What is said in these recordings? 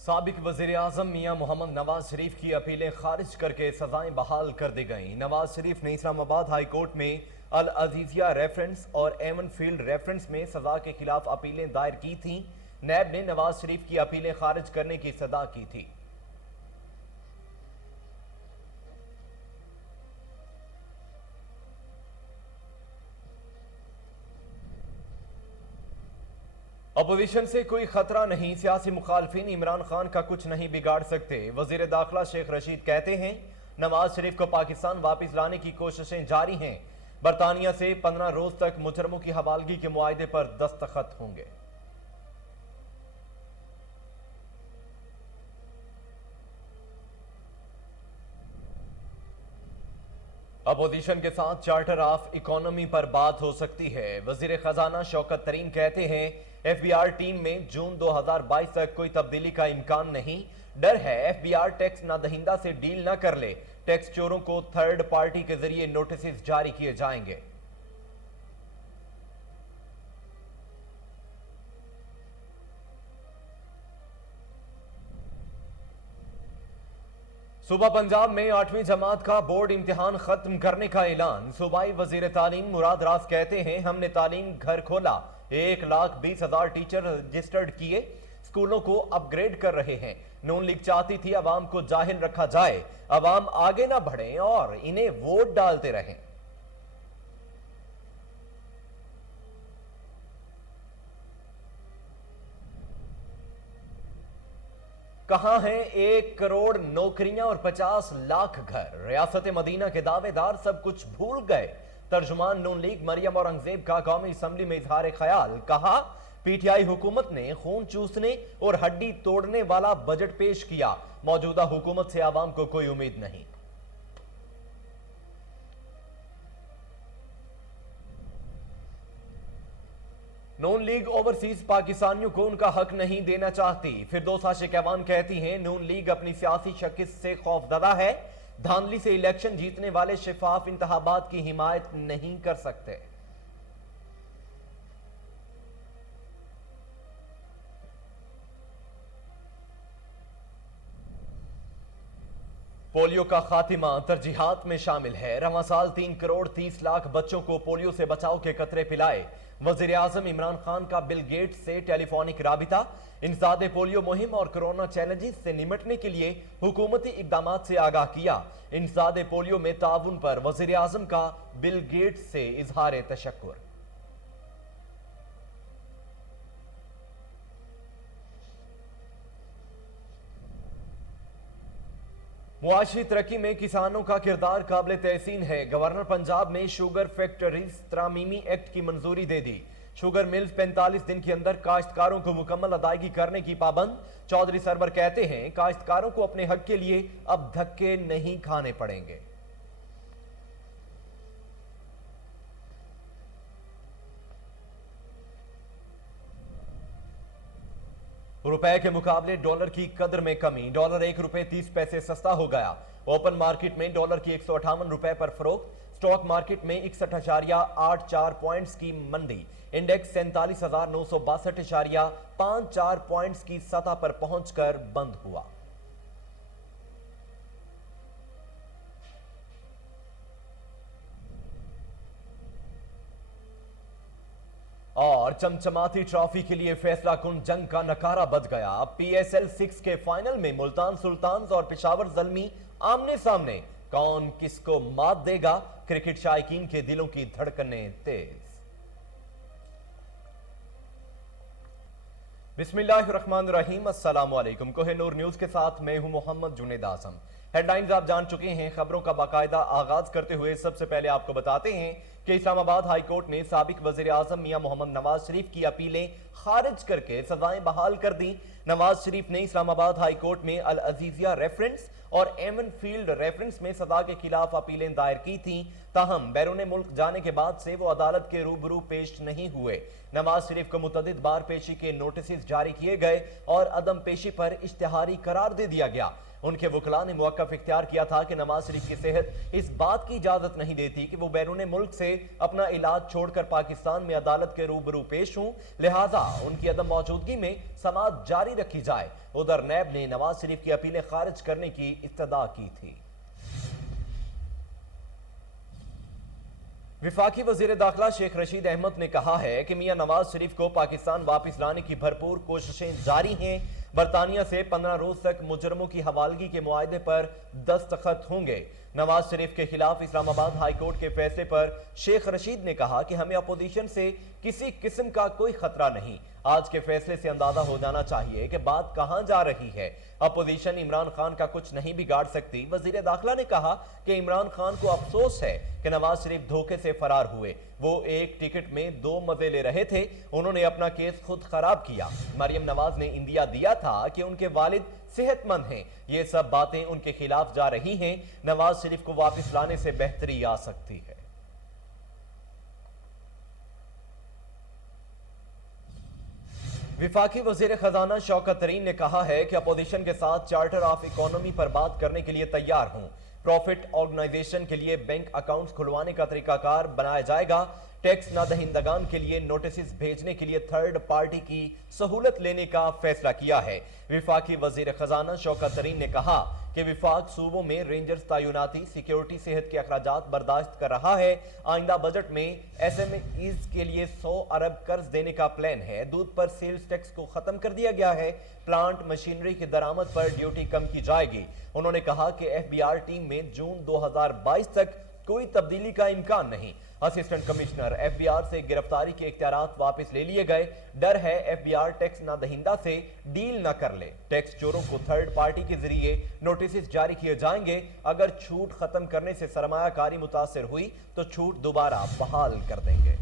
साबिक वजीर आजम मियां मोहम्मद नवाज शरीफ की अपीलें खारिज करके सजाएं बहाल कर दी गईं। नवाज शरीफ ने इस्लामाबाद हाई कोर्ट में अल अजीजिया रेफरेंस और एमन फील्ड रेफरेंस में सजा के खिलाफ अपीलें दायर की थीं। नैब ने नवाज शरीफ की अपीलें खारिज करने की सदा की थी। अपोजिशन से कोई खतरा नहीं, सियासी मुखालफिन इमरान खान का कुछ नहीं बिगाड़ सकते। वजीर दाखिला शेख रशीद कहते हैं नवाज शरीफ को पाकिस्तान वापस लाने की कोशिशें जारी हैं। बरतानिया से 15 रोज तक मुजरमों की हवालगी के मुआहदे पर दस्तखत होंगे। अपोजिशन के साथ चार्टर ऑफ इकोनॉमी पर बात हो सकती है। वजीर खजाना शौकत तरीन कहते हैं एफबीआर टीम में जून 2022 तक कोई तब्दीली का इम्कान नहीं। डर है एफबीआर टैक्स नादहिंदा से डील न कर ले। टैक्स चोरों को थर्ड पार्टी के जरिए नोटिस जारी किए जाएंगे। सूबा पंजाब में 8वीं जमात का बोर्ड इम्तिहान खत्म करने का ऐलान। सूबाई वजीर तालीम मुराद राज कहते हैं हमने तालीम घर खोला, 1,20,000 टीचर रजिस्टर्ड किए, स्कूलों को अपग्रेड कर रहे हैं। नून लीग चाहती थी अवाम को जाहिल रखा जाए, अवाम आगे ना बढ़े और इन्हें वोट डालते रहें। कहां हैं 1 करोड़ नौकरियां और 50 लाख घर? रियासत मदीना के दावेदार सब कुछ भूल गए। तर्जुमान नून लीग मरियम औरंगजेब का कौमी असम्बली में इजहार ख्याल। कहा पीटीआई हुकूमत ने खून चूसने और हड्डी तोड़ने वाला बजट पेश किया। मौजूदा हुकूमत से आवाम को कोई उम्मीद नहीं। नून लीग ओवरसीज पाकिस्तानियों को उनका हक नहीं देना चाहती। फिरदौसा शेखवान कहती हैं नून लीग अपनी सियासी शक्स से खौफजदा है। धांधली से इलेक्शन जीतने वाले शफाफ इंतखाबात की हिमायत नहीं कर सकते। पोलियो का खात्मा तरजीहात में शामिल है। रवां साल 3 करोड़ 30 लाख बच्चों को पोलियो से बचाव के कतरे पिलाए। वजीर आजम इमरान खान का बिल गेट्स से टेलीफोनिक राबिता। इंसदादे पोलियो मुहिम और कोरोना चैलेंजेस से निपटने के लिए हुकूमती इकदाम से आगाह किया। इंसदादे पोलियो में ताउन पर वजीर आजम का बिल गेट्स से इजहार तशक्कुर। मुआशी तरक्की में किसानों का किरदार काबिल तहसीन है। गवर्नर पंजाब ने शुगर फैक्टरीज तरामीमी एक्ट की मंजूरी दे दी। शुगर मिल्स 45 दिन के अंदर काश्तकारों को मुकम्मल अदायगी करने की पाबंद। चौधरी सरवर कहते हैं काश्तकारों को अपने हक के लिए अब धक्के नहीं खाने पड़ेंगे। रुपए के मुकाबले डॉलर की कदर में कमी। डॉलर 1 रुपए 30 पैसे सस्ता हो गया। ओपन मार्केट में डॉलर की 158 रुपए पर फरोख्त। स्टॉक मार्केट में 61.84 पॉइंट्स की मंदी। इंडेक्स 47,962.54 पॉइंट्स की सतह पर पहुंचकर बंद हुआ। और चमचमाती ट्रॉफी के लिए फैसला कुन जंग का नकारा बज गया। PSL 6 के फाइनल में मुल्तान सुल्तान्स और पेशावर ज़ल्मी आमने सामने। कौन किसको मात देगा? क्रिकेट शायकीन के दिलों की धड़कनें तेज। बिस्मिल्लाहिर्रहमानिर्रहीम। अस्सलाम वालेकुम। कोहिनूर न्यूज के साथ मैं हूं मोहम्मद जुनेद आजम। हेडलाइंस आप जान चुके हैं। खबरों का बाकायदा आगाज करते हुए सबसे पहले आपको बताते हैं कि इस्लामाबाद हाई कोर्ट ने साबिक वजीर आजम मियां मोहम्मद नवाज शरीफ की अपीलें खारिज करके सजाएं बहाल कर दी। नवाज शरीफ ने इस्लामाबाद हाई कोर्ट में अल अजीजिया रेफरेंस और एमन फील्ड रेफरेंस में सजा के खिलाफ अपीलें दायर की थीं। ताहम बैरून मुल्क जाने के बाद से वो अदालत के रूबरू पेश नहीं हुए। नवाज शरीफ को मुतअद्दिद बार पेशी के नोटिस जारी किए गए और अदम पेशी पर इश्तिहारी करार दे दिया गया। उनके वकला ने मुवक्कफ इख्तियार किया था कि नवाज शरीफ की सेहत इस बात की इजाजत नहीं देती कि वो बैरून मुल्क से अपना इलाज छोड़कर पाकिस्तान में अदालत के रूबरू पेश हों, लिहाजा उनकी अदम मौजूदगी में समाअत जारी रखी जाए। उधर नैब ने नवाज शरीफ की अपीलें खारिज करने की इस्तदा की थी। विफाकी वजीर दाखिला शेख रशीद अहमद ने कहा है कि मियां नवाज शरीफ को पाकिस्तान वापस लाने की भरपूर कोशिशें जारी हैं। बरतानिया से 15 रोज तक मुजरमों की हवालगी के मुआहदे पर दस्तखत होंगे। नवाज शरीफ के खिलाफ इस्लामाबाद हाई कोर्ट के फैसले पर शेख रशीद ने कहा कि हमें अपोजिशन से किसी किस्म का कोई खतरा नहीं। आज के फैसले से अंदाजा हो जाना चाहिए कि बात कहां जा रही है। अपोजिशन इमरान खान का कुछ नहीं बिगाड़ सकती। वजीर दाखिला ने कहा कि इमरान खान को अफसोस है कि नवाज शरीफ धोखे से फरार हुए। वो एक टिकट में 2 मजे ले रहे थे, उन्होंने अपना केस खुद खराब किया। मरियम नवाज ने इंदिया दिया था कि उनके वालिद सेहतमंद हैं। ये सब बातें उनके खिलाफ जा रही हैं। नवाज शरीफ को वापस लाने से बेहतरी आ सकती है। विफाकी वजीर खजाना शौकत तरीन ने कहा है कि अपोजिशन के साथ चार्टर ऑफ इकोनॉमी पर बात करने के लिए तैयार हूं। प्रॉफिट ऑर्गेनाइजेशन के लिए बैंक अकाउंट्स खुलवाने का तरीकाकार बनाया जाएगा। टैक्स न दहिंदगान के लिए नोटिस भेजने के लिए थर्ड पार्टी की सहूलत लेने का फैसला किया है। विफाकी वजीर खजाना शौकत तरीन ने कहा कि विफाक सूबों में रेंजर्स तैनाती, सिक्योरिटी, सेहत के अखराजात बर्दाश्त कर रहा है। आइंदा बजट में SMEs के लिए 100 अरब कर्ज देने का प्लान है। दूध पर सेल्स टैक्स को खत्म कर दिया गया है। प्लांट मशीनरी की दरामद पर ड्यूटी कम की जाएगी। उन्होंने कहा कि FBI टीम में जून 2022 तक कोई तब्दीली का इम्कान नहीं। असिस्टेंट कमिश्नर FBI से गिरफ्तारी के इख्तियारात वापस ले लिए गए। डर है FBI टैक्स ना दहिंदा से डील न कर ले। टैक्स चोरों को थर्ड पार्टी के जरिए नोटिस जारी किए जाएंगे। अगर छूट खत्म करने से सरमायाकारी मुतासिर हुई तो छूट दोबारा बहाल कर देंगे।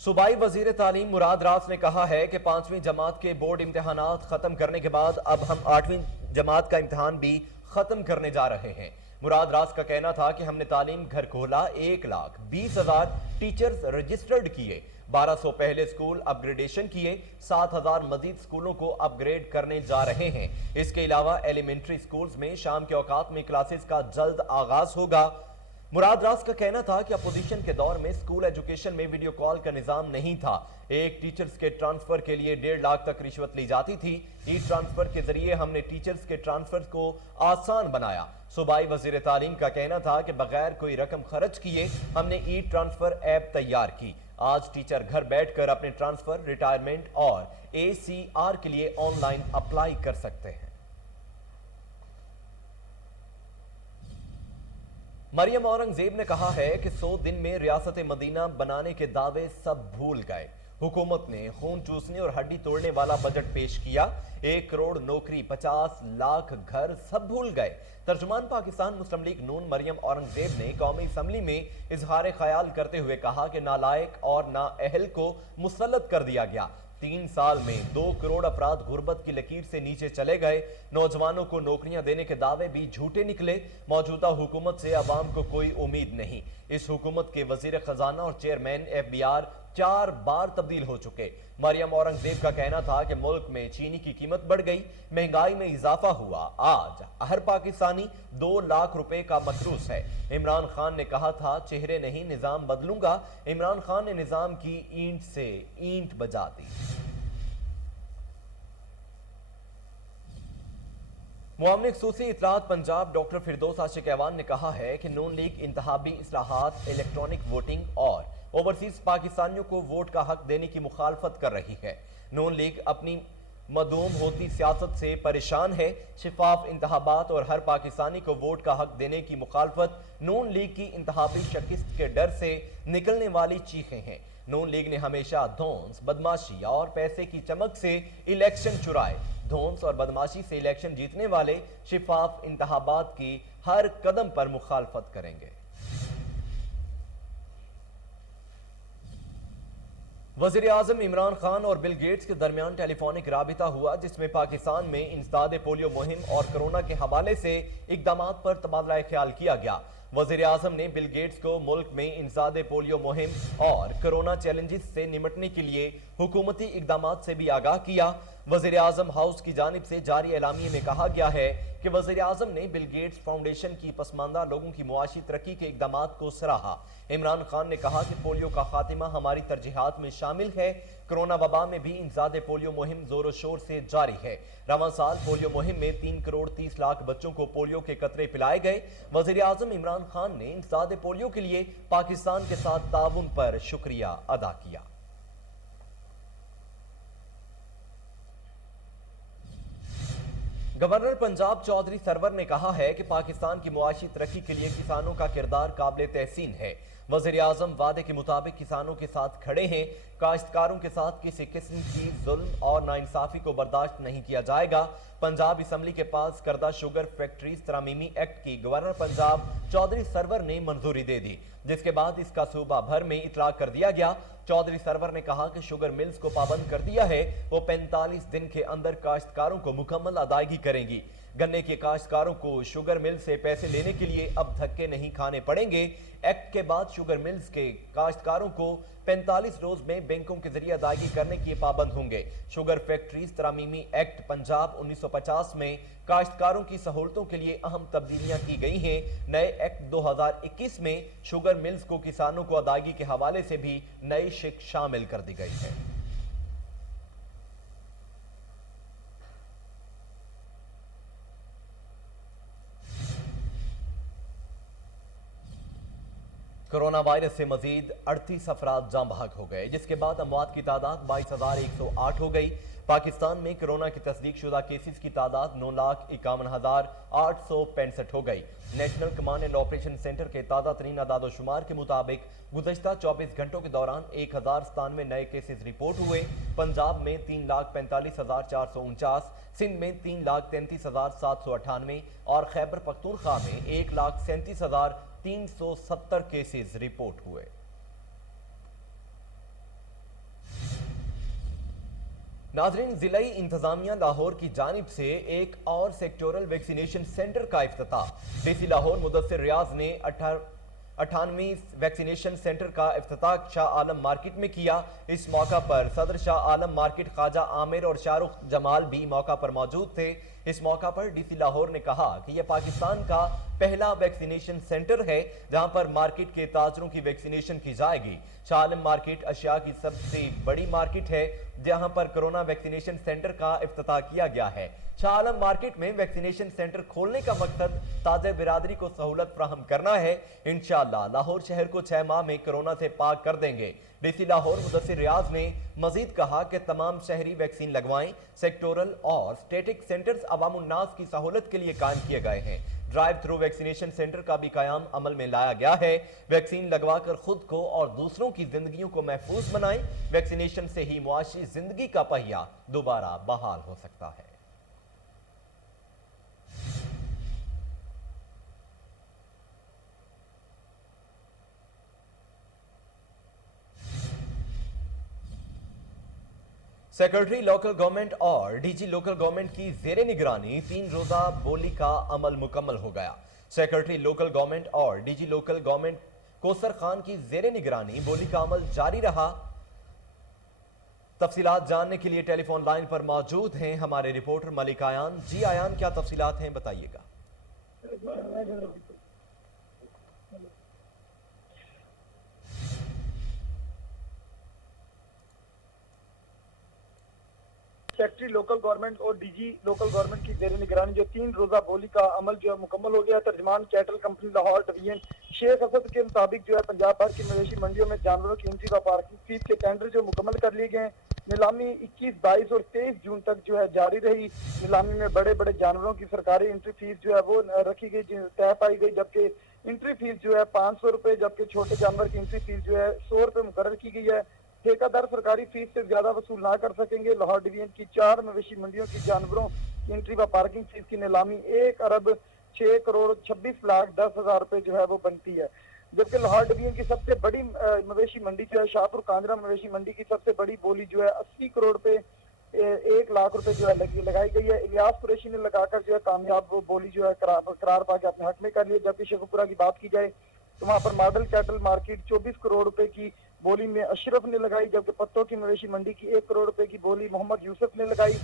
सूबाई वजीर तालीम मुराद रास ने कहा है कि 5वीं जमात के बोर्ड इम्तिहानात खत्म करने के बाद अब हम 8वीं जमात का इम्तिहान भी खत्म करने जा रहे हैं। मुराद रास का कहना था कि हमने तालीम घर खोला, 1,20,000 टीचर्स रजिस्टर्ड किए, 1200 पहले स्कूल अपग्रेडेशन किए, 7,000 मजीद स्कूलों को अपग्रेड करने जा रहे हैं। इसके अलावा एलिमेंट्री स्कूल्स में शाम के औकात में क्लासेस का जल्द आगाज होगा। मुराद रास का कहना था कि अपोजिशन के दौर में स्कूल एजुकेशन में वीडियो कॉल का निजाम नहीं था। एक टीचर्स के ट्रांसफर के लिए 1.5 लाख तक रिश्वत ली जाती थी। ई ट्रांसफर के जरिए हमने टीचर्स के ट्रांसफर को आसान बनाया। सूबाई वजीर तालीम का कहना था कि बगैर कोई रकम खर्च किए हमने ई ट्रांसफर ऐप तैयार की। आज टीचर घर बैठकर अपने ट्रांसफर, रिटायरमेंट और ACR के लिए ऑनलाइन अप्लाई कर सकते हैं। मरियम औरंगजेब ने कहा है कि 100 दिन में रियासत मदीना बनाने के दावे सब भूल गए। हुकूमत ने खून चूसने और हड्डी तोड़ने वाला बजट पेश किया। 1 करोड़ नौकरी, 50 लाख घर, सब भूल गए। तर्जुमान पाकिस्तान मुस्लिम लीग नून मरियम औरंगजेब ने कौमी असम्बली में इजहार ख्याल करते हुए कहा कि नालायक और नाअहल को मुसल्लत कर दिया गया। 3 साल में 2 करोड़ अफराद गुर्बत की लकीर से नीचे चले गए। नौजवानों को नौकरियां देने के दावे भी झूठे निकले। मौजूदा हुकूमत से अवाम को कोई उम्मीद नहीं। इस हुकूमत के वजीर खजाना और चेयरमैन FBI 4 बार तब्दील हो चुके। मरियम औरंगजेब का कहना था कि मुल्क में चीनी की कीमत बढ़ गई, महंगाई में इजाफा हुआ। आज हर पाकिस्तानी 2 लाख रुपए का मकरूज है। इमरान खान ने कहा था चेहरे नहीं निजाम बदलूंगा। इमरान खान ने निजाम की ईंट से ईंट बजा दी। मुआवने खसूसी इतलात पंजाब डॉक्टर फिरदौस आशिक ऐवान ने कहा है कि नून लीग इंतहाबी इस्लाहात, इलेक्ट्रॉनिक वोटिंग और ओवरसीज पाकिस्तानियों को वोट का हक देने की मुखालफत कर रही है। नून लीग अपनी मदूम होती सियासत से परेशान है। शिफाफ इंतहाबात और हर पाकिस्तानी को वोट का हक देने की मुखालफत नून लीग की इंतहाबी शिकस्त के डर से निकलने वाली चीखें हैं। नून लीग ने हमेशा धौंस, बदमाशी और पैसे की चमक से इलेक्शन चुराए। धौंस और बदमाशी से इलेक्शन जीतने वाले शिफाफ इंतहाबात की हर कदम पर मुखालफत करेंगे। वज़ीर आज़म इमरान खान और बिल गेट्स के दरमियान टेलीफोनिक राबिता हुआ, जिसमें पाकिस्तान में इंसदाद पोलियो मुहिम और कोरोना के हवाले से इक़दामात पर तबादला ख्याल किया गया। वज़ीर आज़म ने बिल गेट्स को मुल्क में इंसदाद पोलियो मुहिम और कोरोना चैलेंजेस से निपटने के लिए हुकूमती इकदाम से भी आगाह किया। वजीर आजम हाउस की जानिब से जारी एलामिये में कहा गया है कि वजीर आजम ने बिल गेट्स फाउंडेशन की पसमानदा लोगों की मुआशी तरक्की के इकदाम को सराहा। इमरान खान ने कहा कि पोलियो का खात्मा हमारी तरजीहात में शामिल है। कोरोना वबा में भी इंसदाद पोलियो मुहिम जोरों शोर से जारी है। रवां साल पोलियो मुहिम में 3 करोड़ 30 लाख बच्चों को पोलियो के कतरे पिलाए गए। वजीर आजम इमरान खान ने इंसदाद पोलियो के लिए पाकिस्तान के साथ ताउन पर शुक्रिया अदा किया। गवर्नर पंजाब चौधरी सरवर ने कहा है कि पाकिस्तान की मुआशी तरक्की के लिए किसानों का किरदार काबिल तहसीन है। वजीर आजम वादे के मुताबिक किसानों के साथ खड़े हैं। काश्तकारों के साथ किसी किस्म की जुल्म और नाइंसाफी को बर्दाश्त नहीं किया जाएगा। पंजाब असम्बली के पास करदा शुगर फैक्ट्रीज तरामीमी एक्ट की गवर्नर पंजाब चौधरी सरवर ने मंजूरी दे दी, जिसके बाद इसका सूबा भर में इतलाक कर दिया गया। चौधरी सरवर ने कहा कि शुगर मिल्स को पाबंद कर दिया है। वो 45 दिन के अंदर काश्तकारों को मुकम्मल अदायगी करेंगी। गन्ने के काश्तकारों को शुगर मिल से पैसे लेने के लिए अब धक्के नहीं खाने पड़ेंगे। एक्ट के बाद शुगर मिल्स के काश्तकारों को 45 रोज में बैंकों के जरिए अदायगी करने की पाबंद होंगे। शुगर फैक्ट्रीज तरामीमी एक्ट पंजाब 1950 में काश्तकारों की सहूलतों के लिए अहम तब्दीलियां की गई हैं। नए एक्ट 2021 में शुगर मिल्स को किसानों को अदायगी के हवाले से भी नई शिक शामिल कर दी गई है। कोरोना वायरस से मजीद 38 अफराद जाम बहक हो गए, जिसके बाद अमवात की तादाद 22,108 हो गई। पाकिस्तान में कोरोना की तस्दीक शुदा केसेस की तादाद 9,51,865 हो गई। National command and operation centre के ताज़ा तरीन आदादोशुमार के मुताबिक गुज़श्ता 24 घंटों के दौरान 1097 नए केसेस रिपोर्ट हुए। पंजाब में 3,45,449, सिंध में 3,33,798 और खैबर पख्तूनख्वा में 1,37,370 केसेस रिपोर्ट हुए। नाजरीन, जिलाई इंतजामिया लाहौर की जानिब से एक और सेक्टोरल वैक्सीनेशन सेंटर का इफ्तिताह। डीसी लाहौर मुदस्सिर रियाज ने 98 वैक्सीनेशन सेंटर का इफ्तिताह शाह आलम मार्केट में किया। इस मौका पर सदर शाह आलम मार्केट ख्वाजा आमिर और शाहरुख जमाल भी मौका पर मौजूद थे। इस मौका पर डीसी लाहौर ने कहा कि यह पाकिस्तान का पहला वैक्सीनेशन सेंटर है जहां पर मार्केट के ताजरों की वैक्सीनेशन की जाएगी। शाह आलम मार्केट एशिया की सबसे बड़ी मार्केट है जहां पर कोरोना वैक्सीनेशन सेंटर का इफ्तिताह किया गया है। शाह आलम मार्केट में वैक्सीनेशन सेंटर खोलने का मकसद ताजे बिरादरी को सहूलत फ्राहम करना है। इंशाअल्लाह लाहौर शहर को 6 माह में कोरोना से पाक कर देंगे। डीसी लाहौर मुदस्सिर रियाज ने मजीद कहा कि तमाम शहरी वैक्सीन लगवाएं। सेक्टोरल और स्टेटिक सेंटर्स अवामुन्नास की सहूलत के लिए कायम किए गए हैं। ड्राइव थ्रू वैक्सीनेशन सेंटर का भी कायम अमल में लाया गया है। वैक्सीन लगवाकर खुद को और दूसरों की जिंदगियों को महफूज बनाएं। वैक्सीनेशन से ही मुआशी जिंदगी का पहिया दोबारा बहाल हो सकता है। सेक्रेटरी लोकल गवर्नमेंट और डीजी लोकल गवर्नमेंट की जेर निगरानी 3 रोजा बोली का अमल मुकम्मल हो गया। सेक्रेटरी लोकल गवर्नमेंट और DG local government Kausar Khan की जेर निगरानी बोली का अमल जारी रहा। तफसीलात जानने के लिए टेलीफोन लाइन पर मौजूद हैं हमारे रिपोर्टर मलिक आयान। जी आयान, क्या तफसीलात हैं, बताइएगा। सेक्रेटरी लोकल गवर्नमेंट और डीजी लोकल गवर्नमेंट की जेर निगरानी जो 3 रोजा बोली का अमल जो है मुकम्मल हो गया। तर्जमान cattle company Lahore division Sheikh Asad के मुताबिक जो है पंजाब भर की मवेशी मंडियों में जानवरों की एंट्री व पार्किंग फीस के टेंडर जो मुकम्मल कर लिए गए। नीलामी 21, 22 और 23 जून तक जो है जारी रही। नीलामी में बड़े बड़े जानवरों की सरकारी एंट्री फीस जो है वो रखी गई, तय पाई गई, जबकि एंट्री फीस जो है 500 रुपए, जबकि छोटे जानवर की एंट्री फीस जो है 100 रुपए मुकर्रर की गई है। ठेकेदार सरकारी फीस से ज्यादा वसूल ना कर सकेंगे। लाहौर डिवीजन की 4 मवेशी मंडियों की जानवरों की एंट्री व पार्किंग फीस की नीलामी 1 अरब 6 करोड़ 26 लाख 10 हजार रुपए जो है वो बनती है। जबकि लाहौर डिवीजन की सबसे बड़ी मवेशी मंडी जो है शाहपुर कांजरा मवेशी मंडी की सबसे बड़ी बोली जो है 80 करोड़ रुपए 1 लाख रुपए जो है लगाई गई है। इलियास कुरैशी ने लगाकर जो है कामयाब वो बोली जो है करार पाके अपने हक में कर लिया। जबकि शेखुपुरा की बात की जाए तो वहाँ पर मॉडल कैटल मार्केट 24 करोड़ रुपए की बोली में अशरफ ने लगाई, जबकि पत्तों की मवेशी मंडी की 1 करोड़ रुपए की बोली मोहम्मद यूसुफ ने लगाई।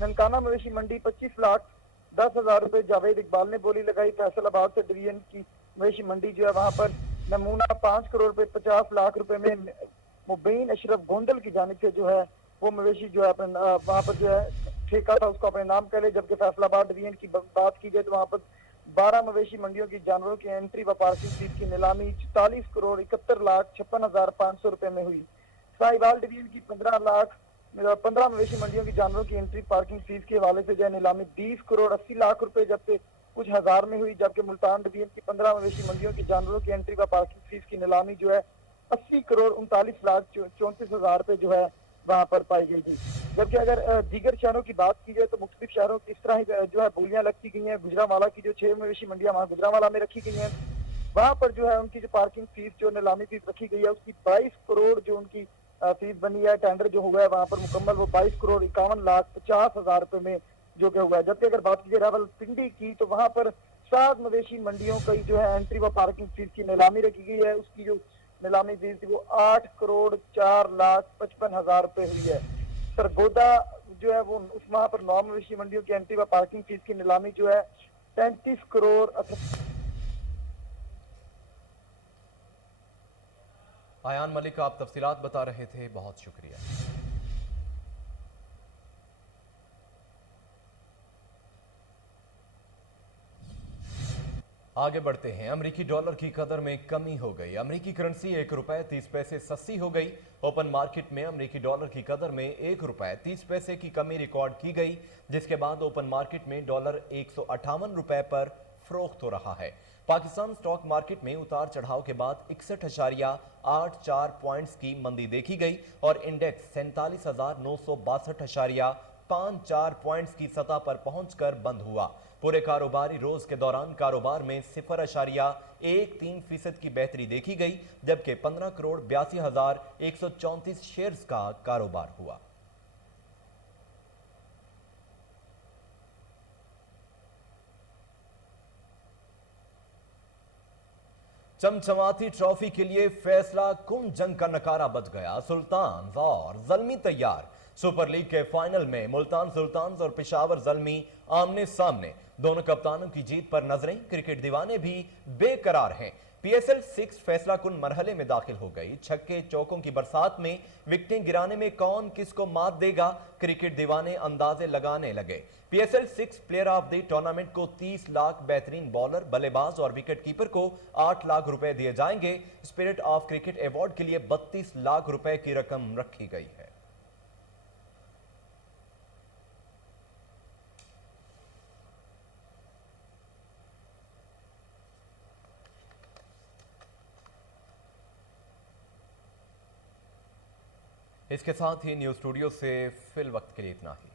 ननकाना मवेशी मंडी 25,10,000 रुपए जावेद इकबाल ने बोली लगाई। फैसलाबाद से डिवीजन की मवेशी मंडी जो है वहां पर नमूना 5 करोड़ रुपए 50 लाख रुपए में मुबीन अशरफ गोंदल की जानिब से जो है वो मवेशी जो है अपने वहां पर जो है ठेका था उसको अपने नाम कर ले। जबकि फैसलाबाद डिवीजन की बात की जाए तो वहां पर 12 मवेशी मंडियों की जानवरों की एंट्री व पार्किंग फीस की नीलामी 44 करोड़ 71,56,500 रुपए में हुई। साहिवाल डिवीजन की 15 मवेशी मंडियों की जानवरों की एंट्री पार्किंग फीस के हवाले से जो है नीलामी 20 करोड़ 80 लाख रुपए जबकि कुछ हजार में हुई। जबकि मुल्तान डिवीजन की 15 मवेशी मंडियों की जानवरों की एंट्री व पार्किंग फीस की नीलामी जो है 80 करोड़ 39,34,000 रुपए जो है वहां पर पाई गई थी। जबकि अगर दीगर शहरों की बात की जाए तो मुख्तलिफ शहरों की इस तरह ही जो है बोलियां रखी गई हैं। गुजरावाला की जो 6 मवेशी मंडियां वहाँ गुजरावाला में रखी गई हैं, वहां पर जो है उनकी जो पार्किंग फीस जो नीलामी फीस रखी गई है उसकी 22 करोड़ जो उनकी फीस बनी है। टेंडर जो हुआ है वहां पर मुकम्मल वो 22 करोड़ 51,50,000 रुपए में जो कि हुआ है। जबकि अगर बात की जाए रावलपिंडी की तो वहां पर 7 मवेशी मंडियों की जो है एंट्री व पार्किंग फीस की नीलामी रखी गई है। उसकी जो नीलामी फीस थी वो 8 करोड़ 4,55,000 रुपए हुई है। सरगोदा जो है वो उस वहां पर 9 मवेशी मंडियों की एंट्री व पार्किंग फीस की नीलामी जो है 33 करोड़। आयान मलिक आप तफसीलात बता रहे थे, बहुत शुक्रिया। आगे बढ़ते हैं। अमेरिकी डॉलर की कदर में कमी हो गई। अमेरिकी करेंसी 1 रुपए 30 पैसे सस्ती हो गई। ओपन मार्केट में अमेरिकी डॉलर की कदर में 1 रुपए 30 पैसे की कमी रिकॉर्ड की गई, जिसके बाद ओपन मार्केट में डॉलर 158 रुपए पर फरोख्त हो रहा है। पाकिस्तान स्टॉक मार्केट में उतार चढ़ाव के बाद 61.84 पॉइंट्स की मंदी देखी गई और इंडेक्स 47,962.54 पॉइंट्स की सतह पर पहुंचकर बंद हुआ। पूरे कारोबारी रोज के दौरान कारोबार में 0.13% की बेहतरी देखी गई, जबकि 15 करोड़ 82,134 शेयर्स का कारोबार हुआ। चमचमाती ट्रॉफी के लिए फैसला कुन जंग का नकारा बज गया। सुल्तान और जल्मी तैयार। सुपर लीग के फाइनल में मुल्तान सुल्तान और पेशावर जल्मी आमने सामने। दोनों कप्तानों की जीत पर नजरें क्रिकेट दीवाने भी बेकरार हैं। PSL 6 फैसला कुन मरहले में दाखिल हो गई। छक्के चौकों की बरसात में विकेटें गिराने में कौन किसको मात देगा, क्रिकेट दीवाने अंदाजे लगाने लगे। PSL 6 player of the tournament को 30 लाख, बेहतरीन बॉलर, बल्लेबाज और विकेट कीपर को 8 लाख रुपए दिए जाएंगे। स्पिरिट ऑफ क्रिकेट अवार्ड के लिए 32 लाख रुपए की रकम रखी गई है। इसके साथ ही न्यूज स्टूडियो से फिल वक्त के लिए इतना ही।